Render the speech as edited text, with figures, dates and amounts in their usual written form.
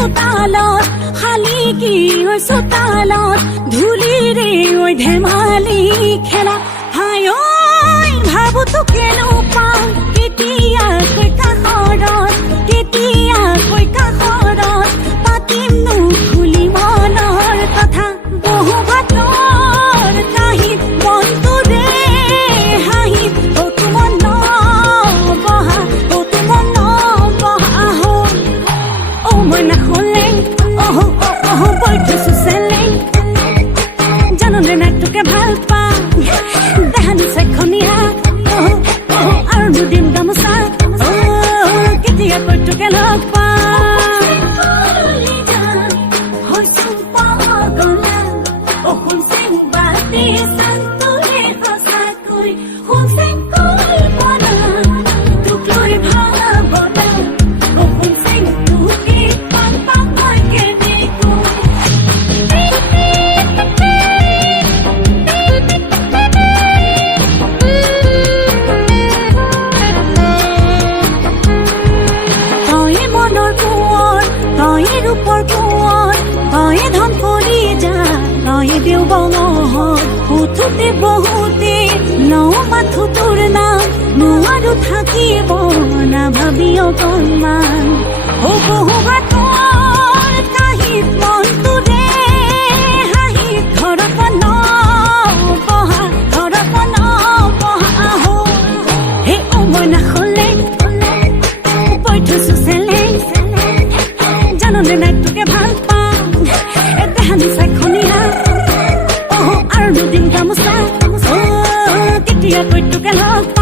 চোতালত শালিকি ঐ চোতালত ধূলিৰে ঐ ধেমালি খেলা হাই ঐ ভাবো তোকেনো পাম কেতিয়াকৈ কাষৰত কেতিয়াকৈ কাষৰত পাতিম নো খুলি মনৰ কথা বহু ভাতৰ কাহিত মনটোৰে হাঁহিত তোমাৰ নবহা তোমাৰ নবহা হ'ল মই নাখলে বৈ থৈছো চেলেং জাননে নাই তোকে ভাল পা দেহানি চেখনীয়া আৰু দুদিন গামোচা কেতিয়াকৈ তোকে লগ পা উঠোতে বহুতে মাথো তোৰ নাম নোৱাৰো থাকিব নাভাবি অকণমান বহু ভাতৰ কাহিত মনটোৰে হাঁহিত ঘৰত নবহা হ'ল হে মই নাখলে বৈ থৈছো চেলেং জাননে নাই তোকে ভাল পাম দেহানি চেখনীয়া আৰু দুদিন গামোচা কেতিয়াকৈ তোকে লগ